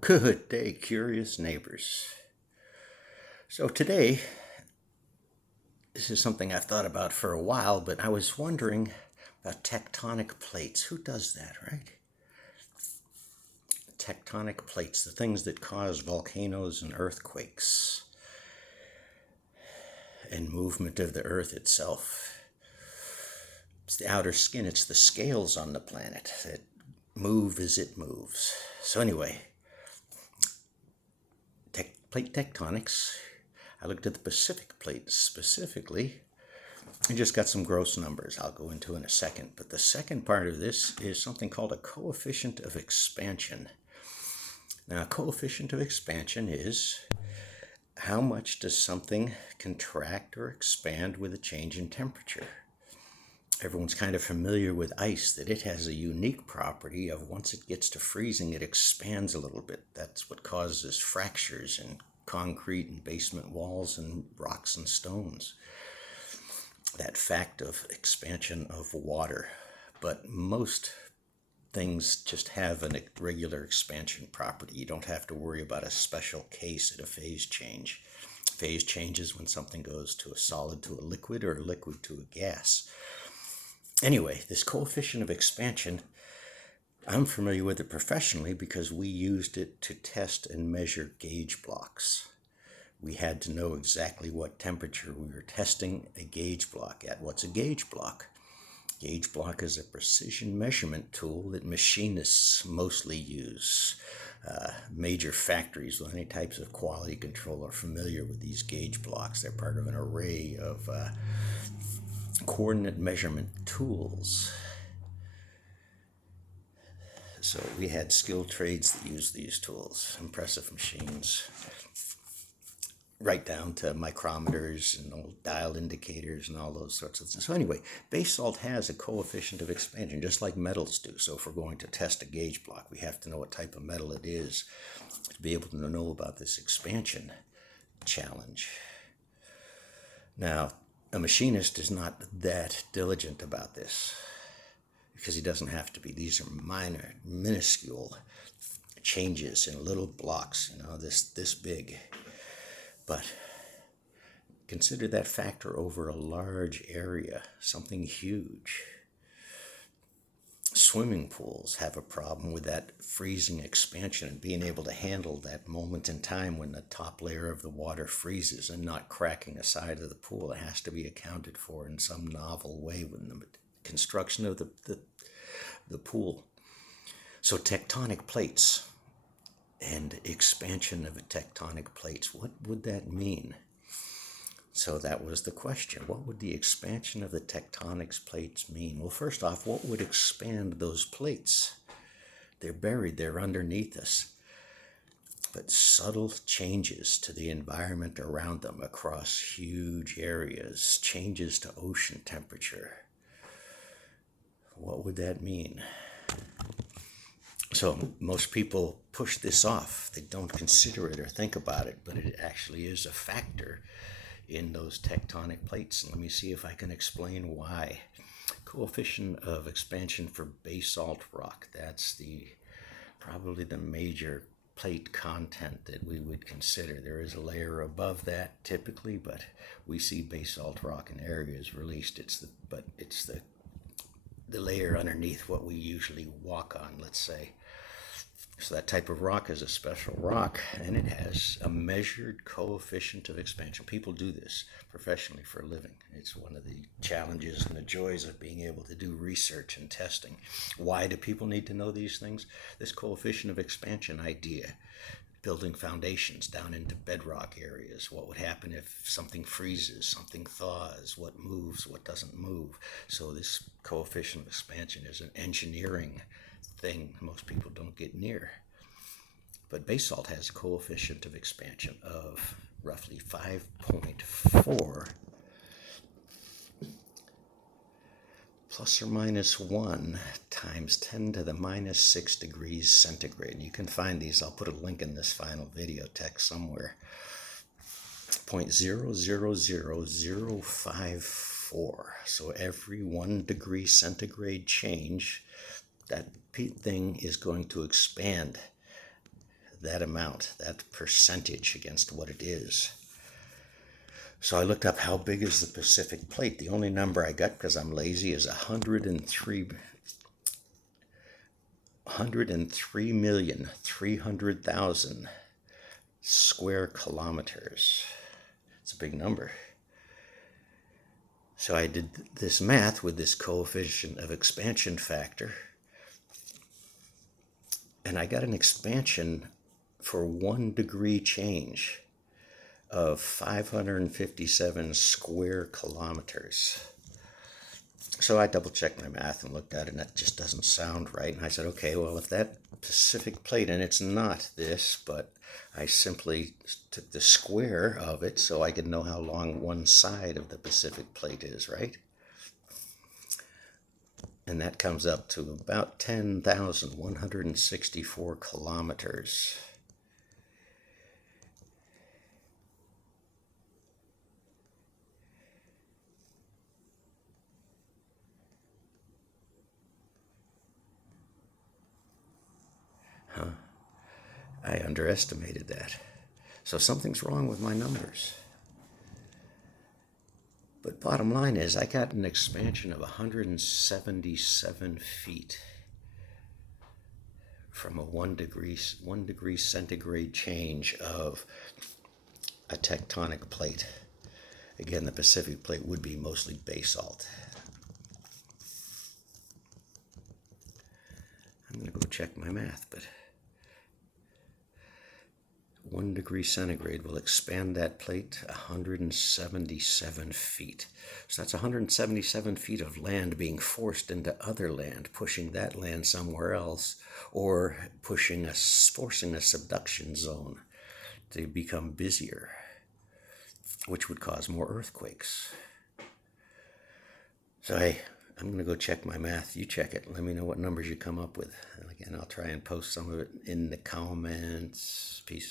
Good day, curious neighbors. So today, this is something I've thought about for a while, but I was wondering about tectonic plates. Who does that, right? Tectonic plates, the things that cause volcanoes and earthquakes and movement of the earth itself. It's the outer skin, it's the scales on the planet that move as it moves. So anyway, plate tectonics. I looked at the Pacific plate specifically and just got some gross numbers I'll go into in a second. But the second part of this is something called a coefficient of expansion. Now, a coefficient of expansion is how much does something contract or expand with a change in temperature. Everyone's kind of familiar with ice, that it has a unique property of once it gets to freezing, it expands a little bit. That's what causes fractures in concrete and basement walls and rocks and stones. That fact of expansion of water. But most things just have a regular expansion property. You don't have to worry about a special case at a phase change. Phase changes when something goes to a solid to a liquid or a liquid to a gas. Anyway, this coefficient of expansion, I'm familiar with it professionally because we used it to test and measure gauge blocks. We had to know exactly what temperature we were testing a gauge block at. What's a gauge block? Gauge block is a precision measurement tool that machinists mostly use. Major factories with any types of quality control are familiar with these gauge blocks. They're part of an array of coordinate measurement tools. So we had skilled trades that used these tools, impressive machines, right down to micrometers and old dial indicators and all those sorts of things. So anyway, basalt has a coefficient of expansion, just like metals do. So if we're going to test a gauge block, we have to know what type of metal it is to be able to know about this expansion challenge. Now, a machinist is not that diligent about this because he doesn't have to be. These are minor, minuscule changes in little blocks, this big. But consider that factor over a large area, something huge. Swimming pools have a problem with that freezing expansion and being able to handle that moment in time when the top layer of the water freezes and not cracking a side of the pool. It has to be accounted for in some novel way when the construction of the pool. So tectonic plates and expansion of tectonic plates, what would that mean? So that was the question. What would the expansion of the tectonic plates mean? Well, first off, what would expand those plates? They're buried, they're underneath us. But subtle changes to the environment around them across huge areas, changes to ocean temperature. What would that mean? So most people push this off. They don't consider it or think about it, but it actually is a factor in those tectonic plates. And let me see if I can explain why. Coefficient of expansion for basalt rock. That's probably the major plate content that we would consider. There is a layer above that typically, but we see basalt rock in areas released. It's the layer underneath what we usually walk on, let's say. So that type of rock is a special rock, and it has a measured coefficient of expansion. People do this professionally for a living. It's one of the challenges and the joys of being able to do research and testing. Why do people need to know these things? This coefficient of expansion idea, building foundations down into bedrock areas. What would happen if something freezes, something thaws, what moves, what doesn't move? So this coefficient of expansion is an engineering thing most people don't get near. But basalt has a coefficient of expansion of roughly 5.4 plus or minus 1 times 10 to the minus 6 degrees centigrade. You can find these. I'll put a link in this final video text somewhere. 0.000054. So every 1 degree centigrade change, that thing is going to expand that amount, that percentage against what it is. So I looked up how big is the Pacific Plate. The only number I got, because I'm lazy, is 103,300,000 square kilometers. It's a big number. So I did this math with this coefficient of expansion factor, and I got an expansion for 1 degree change of 557 square kilometers. So I double checked my math and looked at it, and that just doesn't sound right. And I said, okay, well, if that Pacific Plate, and it's not this, but I simply took the square of it so I could know how long one side of the Pacific Plate is, right? And that comes up to about 10,164 kilometers. I underestimated that. So something's wrong with my numbers. But bottom line is, I got an expansion of 177 feet from a 1 degree centigrade change of a tectonic plate. Again, the Pacific Plate would be mostly basalt. I'm going to go check my math, but 1 degree centigrade will expand that plate 177 feet. So that's 177 feet of land being forced into other land, pushing that land somewhere else, or forcing a subduction zone to become busier, which would cause more earthquakes. So hey, I'm going to go check my math. You check it. Let me know what numbers you come up with. And again, I'll try and post some of it in the comments. Peace.